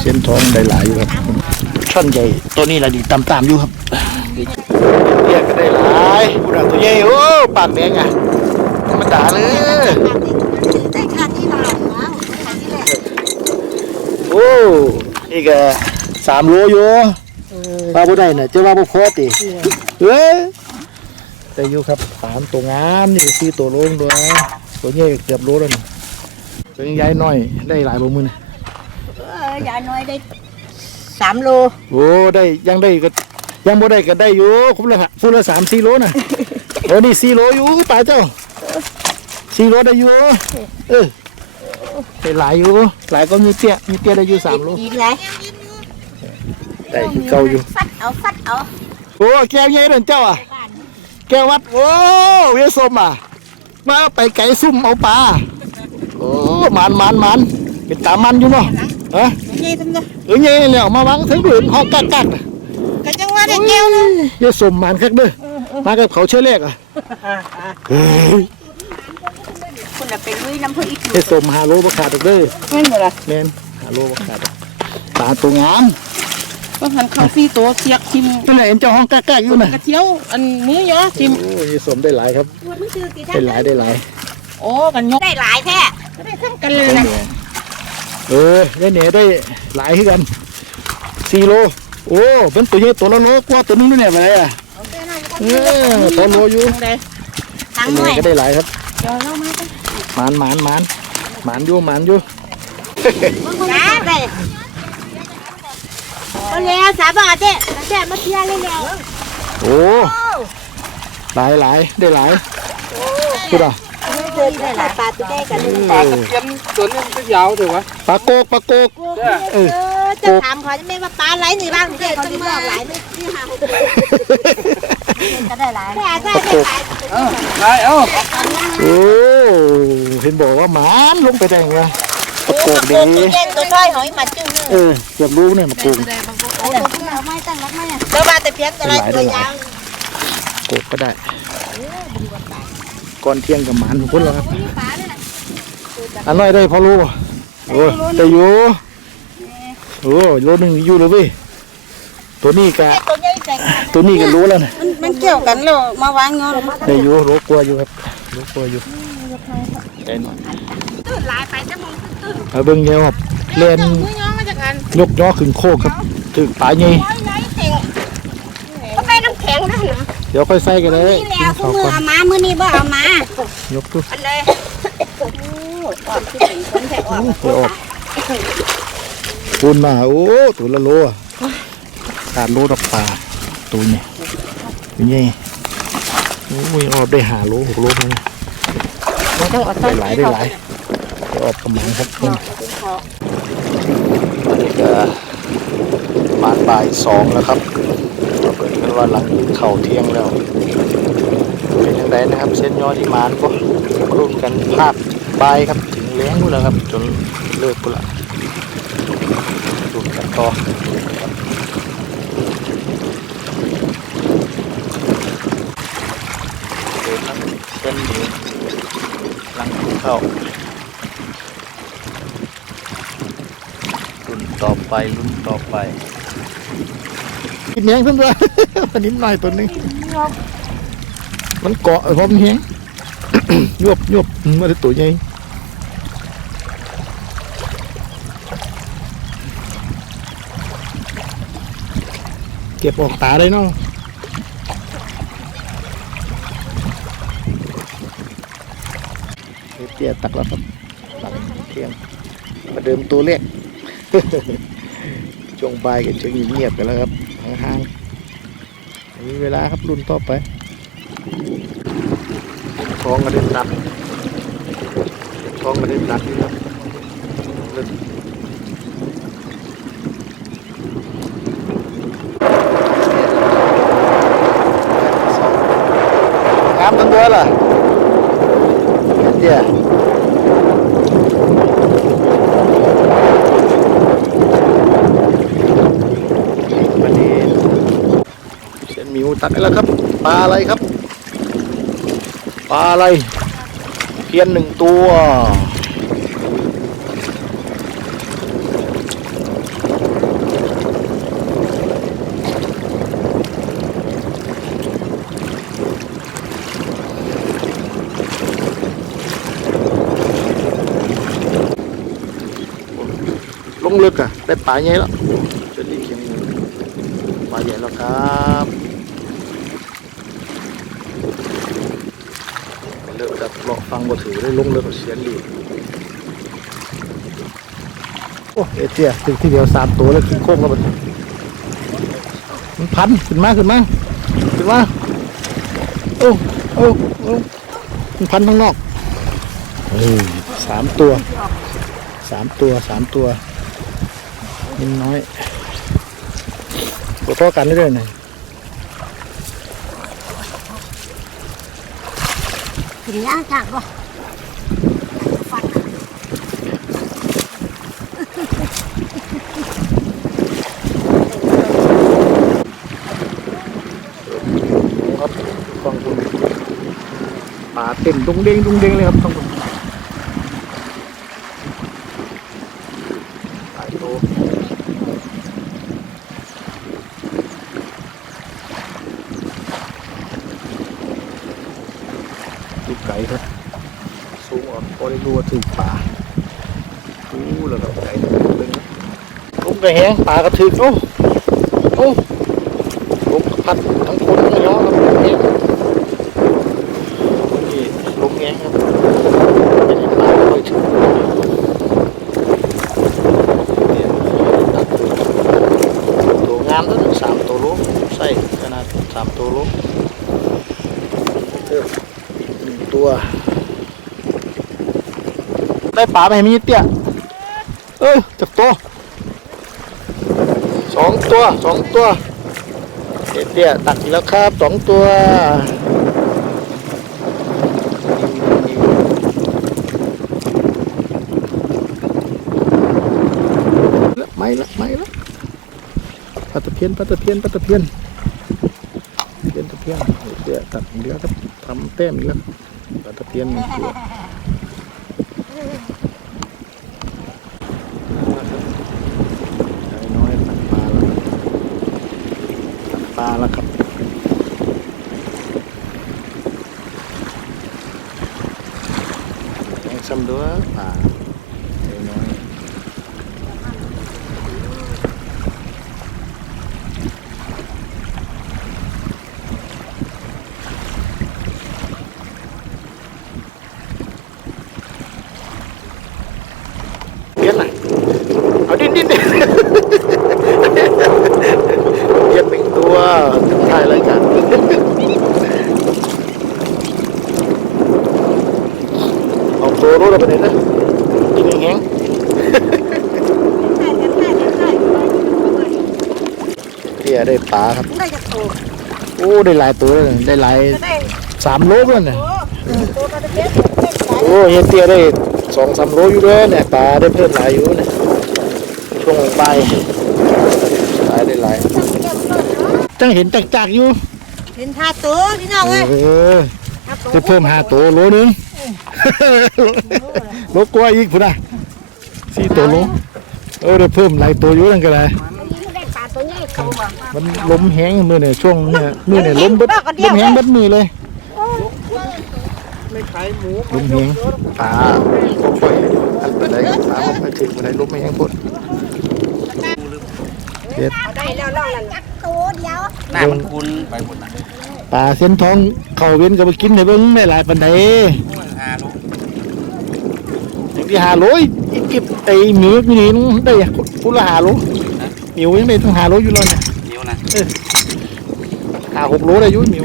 เส้นทองได้หลายอยู่ครับช่อนใหญ่ตัวนี้แหละดิตามตามๆอยู่ครับเรียกก็ได้หลายผู้ดาตัวใหญ่โอ้ปากแดงอะธรรมดาเลยโอ้นี่ก็สามโลอยู่ปลาบ่ได้น่ะเจ้าว่าบ่พอติเอ้ยแต่อยู่ครับสามตัวงามนี่สี่ตัวโลงตัวยตัวใหญ่เกือบโลแล้วนี่ตัวใหญ่น้อยได้หลายบ่มื้อนี่เออ ยายน้อยได้สามโลโอ้ได้ยังได้ก็ยังบ่ได้ก็ได้อยู่คุ้มละฟุ้ละสามสี่โลน่ะโอ้นี่สี่โลอยู่ปลาเจ้าสี่โลได้อยู่เออได้หลายอยู่หลายก็มีเตี้ยมีเตี้ยได้อยู่สามโลกินไรได้คือเก่าอยู่ฟัดเอาฟัดเอาโอ้แก้วใหญ่เด่นเจ้าอะบ้านแก้ววัดโอ้เวียสมอะมาไปไก่ซุ่มเอาปลาโอ้มันมันมันเป็นตามันอยู่เนาะ ฮะนี่ทำไงเออใหญ่แล้วมาวางถึงผืนห้องกักกักก็จังว่าได้แก้วนึงเวียสมมันคักเด้อมากับเขาเชื่อเลขอะเฮ้ยคุณน่ะเป็นลุยน้ำผึ้งอีกเวียสมหาโลบ่ขาดดอกเด้อนั่นเหรอแม่นหาโลบ่ขาดดอกปลาตัวงามก็หันเข้าซี่ตัวเสียกทิมนั่นแหละเอ็นเจ้าห้องกักกักอยู่น่ะกระเทียวอันมือยอทิมโอ้เวียสมได้หลายครับมันคือกี่ได้หลายได้หลาย โอ้กันยกได้หลายแท้ก็ได้ทั้งกันเลยนะ เออเนี่ยเนี่ยได้หลายขึ้นกันสี่โล โอ้เป็นตัวใหญ่ตัวละโลกว่าตัวนึงด้วยเนี่ยไปไหนอะเออตัวโลอยู่ทั้งใดทั้งตัวหน่นี้วยก็ได้หลายครับเดี๋ยวเรามากันหมานหมานหมานหมานอยู่หมานอยู่จ้าได้ก็แล้วสาบาทเจ๊แจ๊มาเที่ยวเลยแล้วโอ้หลายหลายได้หลายพูดอะ เคยได้หลายปลาตัวได้กันเลยปลาตะเพียนตัวนี้มันก็ยาวเถอะวะปลาโกกปลาโกกเออจะถามเขาจะไม่ว่าปลาไหลหรือบ้างเจ๊เขาจะบอกหลายไม่ที่หาก็ได้หลายใช่ใช่ใช่ไปเอ้าโอ้เห็นบอกว่าหมานลงไปได้ไงปลาโกกดีตัวเย็นตัวช้อยหอยมาจึ้งเออเกือบรู้เนี่ยมาโกงเอาไม่ตั้งรักไม่อะตัวบาแต่เพียงอะไรตัวยาวโกกก็ได้ ก่อนเที่ยงกับหมานทุกคนแล้วครับอันน้อยได้พอรู้โอ้ได้อยู่โอ้โลหนึ่งอยู่เลยเว้ยตัวนี้กะตัวใหญ่แสงตัวนี้ก็รู้แล้วนะมันเกี่ยวกันแล้วมาวางเงาได้อยู่โลกลัวอยู่ครับโลกลัวอยู่ได้หน่อยตื่นหลายไปจะมองตื่นเอาเบิ่งเงี้ยครับเล่นมือยอมาจากกันยกย่อขึ้นโคกครับถึงปลาใหญ่ร้อยไหนเต็งก็ไปน้ำแข็งได้นะ เดี๋ยวค่อยใส่กันเลยนี่แล้วกิทุนกข้าวก่อนมือเอามามือนี้บ่เอามายกตู้อันเลยก่อนที่เป็นคนแทกออกไปออกคุณมาโอ้ตัวละโลอะขาดโลดับปลาตัวนี้ตัวใหญ่โอ้ยออกได้หาโลหกโลเลยได้หลายได้หลายไปออกกำลังครับเพิ่นตอนนี้ก็ประมาณบ่ายสองแล้วครับเราเปิดกัน ว่าหลังเข่าเที่ยงแล้ว เป็นยังไงนะครับ เส้นยอที่มานก็รุ่นกันภาพบ่ายครับถึงเลี้ยงแล้วครับ จนเลิกกุละรุ่นกันต่อรับเดินเส้นนี้ลังเข้ารุ่นต่อไปรุ่นต่อไป กินเนี้ยงขึ้นด้วยมันนิดหน่อยตัวนึงมันเกาะพร้อมเฮียงยวบยวบมาได้ตัวใหญ่เก็บออกตาได้เนาะเตี้ยตักแล้วครับตักเที่ยงมาเดิมตัวเล็กช่วงบ่ายก็จะเงียบกันแล้วครับ ห่างๆมีเวลาครับรุ่นต่อไปท้องกระเด็นตัดท้องกระเด็นตัดนี่ครับเริ่มงามทั้งตัวล่ะเตี้ยว ตักได้แล้วครับ ปลาอะไรครับ ปลาอะไร เพียนหนึ่งตัวลงลึกอะได้ปลาใหญ่แล้วจะรีบเขียนปลาใหญ่แล้วครับ เลาะฟังบ่ถือได้ลงเลิกกับเสียนลีโอ้เอเจียถึงที่เดียวสามตัวแล้วขึ้นโค้งแล้วมันมันพันขึ้นมาขึ้นมาขึ้นมาโอ้โอ้โอ้มันพันข้างนอกเออสามตัวสามตัวสามตัวนิดน้อยตัวเท่ากันได้เลยนะ ขึ้นย่างจากบ่ฟันครับฟังคุณป่าเต็มดุงเด้งดุงเด้งเลยครับฟังคุณหลายตัวลูกไก่ ครับสูงออกพอได้รู้ว่าถึงป่าอู้แล้วก็ไก่ตัวนึงลุมกระแหงป่ากระถึกโอ้โอ้ลุมพัดทั้งคนทั้งย้อครับลุกแหงนี่ลุกแหงครับไม่ได้ป่าไม่ค่อยถึงเนี่ยตัดตัวงามแล้วถึงสามตัวโลใส่ขนาดสามตัวโลเพิ่มอีกหนึ่งตัว ได้ปลาไปให้มีเตี้ยเอ้ยจับตัวสองตัวสองตัวเตี้ยตักอีกแล้วครับสองตัวไม่ละไม่ละปลาตะเพียนปลาตะเพียนปลาตะเพียนเพียนตะเพียนเตี้ยตักอีกแล้วครับทำแต้มแล้วปลาตะเพียนหนึ่งตัว น้อยตักปลาแล้วตักป ลาแล้วครับแกงซ้ำด้วยปลาน้อยเลี้ยนหน่อยเอาดิ้นดิ้นดิ้น เรียกเป็นตัวถ่ายรายการเอาตัวรู้เราไปไหนนะกินแห้ง ใช่ใช่ใช่ ๆเตี้ย ได้ปลาครับ ได้จะโตโอ้ได้หลายตัวเลยได้หลายก็ได้สามโลเพื่อนเนี่ยโอ้ตัวก็จะเป็นเป็นสายโอ้เฮียเตี้ยได้สองสามโลอยู่ด้วยเนี่ยปลาได้เพิ่มหลายอยู่เนี่ยช่วงปลายปลาได้หลายจังเห็นจักๆอยู่เห็นท่าตัวพี่น้องเอเอ้ยอจะเพิ่มห้าตัวโลนึงโลกว่าอีกพุ่นอะสี่ตัวโลเออได้เพิ่มหลายตัวอยู่นั่นก็ได้ได้ปลา มันล้มแห้งมือเนี่ยช่วงเนี่ยมือเนี่ยล้มเบิดล้มแห้งเบิดมือเลยไม่ขายหมูล้มแห้งปลาบ่ค่อยอันไปได้ปลาบ่ค่อยถึงไปได้ล้มแห้งพุ่นเด็ดได้แล้วแล้วนั่นจักตัวเดียวหน้ามันคุณไปหมดนะปลาเส้นทองเข้าเว้นก็ไปกินให้เบิ่งได้หลายปานใดอาลูกอย่างที่หาโลยอีกเก็บไอ้หมิวอยู่นี่นึงได้พุ่นละหาโลห มิวยังได้ต้องหาโลอยู่แล้วเนี่ยนิ้วนะหาหกโลได้อยุ่หมิว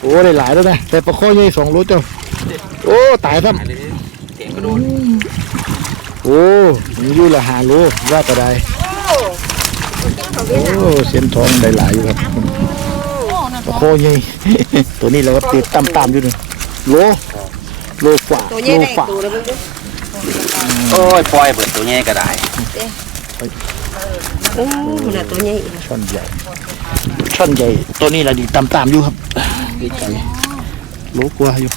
โอ้ได้หลายแล้วนะแต่ปลาข้อใหญ่สองโลเจ้าโอ้ตายซ้ำขายเลยเสียงกระโดดโอ้มีอยู่ละหาโลว่าก็ได้โอ้เส้นทองได้หลายอยู่ครับปลาข้อใหญ่ ตัวนี้เราก็ติดตามๆอยู่นี่โลโลฝ่าตัวใหโลญ่ได้ฝ่าตัวแล้วมึงดูโอ้ยปล่อยเปิดตัวแง่ก็ได้ โอ้น่ะตัวใหญ่ช่อนใหญ่ช่อนใหญ่ตัวนี้เราดีตามๆอยู่ครับดีใจโลกว่าอยู่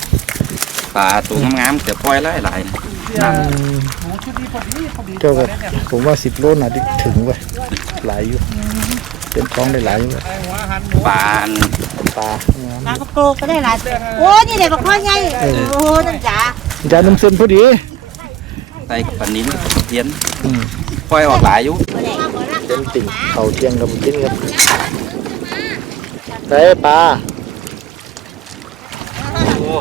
ปลาตัวงามๆแต่ปล่อยหลายหลายเจ้าก็ผมว่าสิบโลน่ะถึงเว้ยหลายอยู่เป็นท้องได้หลายอยู่เว้ยปลาปลาปลากระโปงก็ได้หลายโอ้นี่เด็กปลาข้อใหญ่โอ้นั่นจ๋าจานน้ำเส้นพอดีใส่กับปลานิ้นกับปลาเพี้ยนอืม ปล่อยออกหลายอยู่เต็มติ่งเขาเที่ยงกับกินครับได้ปลาโอ้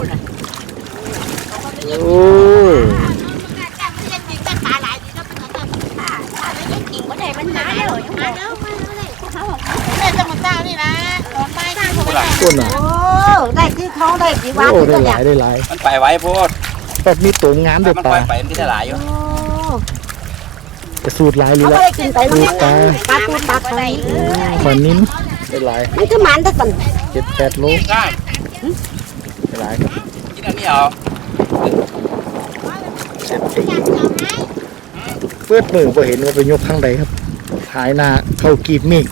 โอ้ยแม่จะมาเจ้านี่นะตอนไปทางผมต้นอะโอ้ได้คือเขาได้กี่วันโอ้ที่ได้ตัวหเนี่ลายยได้หลายมันไปไว้โพดแบบมีตัวงามด้ถ้าวยมันปปล่ลาอยไปมันก็ได้หลายอยู่ โอ้กระสูตรหลายเลยเขาละไม่ได้กินไปดูมั้งปลาปลาตูปลาไข่ขวานิ้นได้หลายนี่คือมันแต่สันเจ็ดแปดโลได้ได้หลายครับกินอันนี้เอาเสร็จติ่งเปิดมือพอเห็นว่าไปยกข้างใดครับหายหน้าเข้ากีบมีก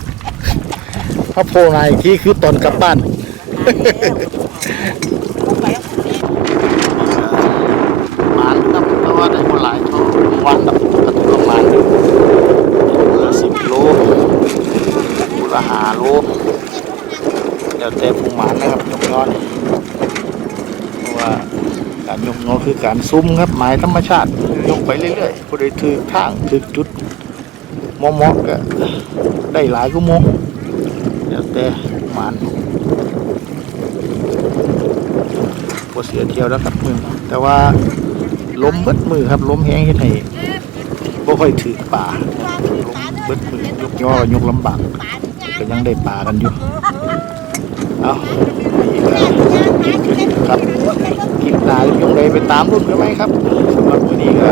พระโพนายที่คือตอนกลับบ้านหมานครับเพราะว่าได้มาหลายเท่าวันครับก็ถือว่าหมานอยู่ตัวละสิบโล ตัวละหาโลเดี๋ยวแต่ผูหมานนะครับยกย้อนเพราะว่าการยกย้อนคือการซุ้มครับหมายธรรมชาติยกไปเรื่อยๆผู้ใดถือทางถือจุดเหมาะๆก็ได้หลายก็มงเดี๋ยวแต่หมานบ่เสียเที่ยวแล้วครับมือแต่ว่าล้มเบิดมือครับล้มแห้งเฮ็ดให้บ่ค่อยถือป่าล้มเบิดมือยกย่อยกลำบาก ก็ยังได้ปลากันอยู่ เอานี่ก็ครับคลิปหน้าจะยงเลยไปตามรุ่นกันไหมครับสำหรับวันนี้ก็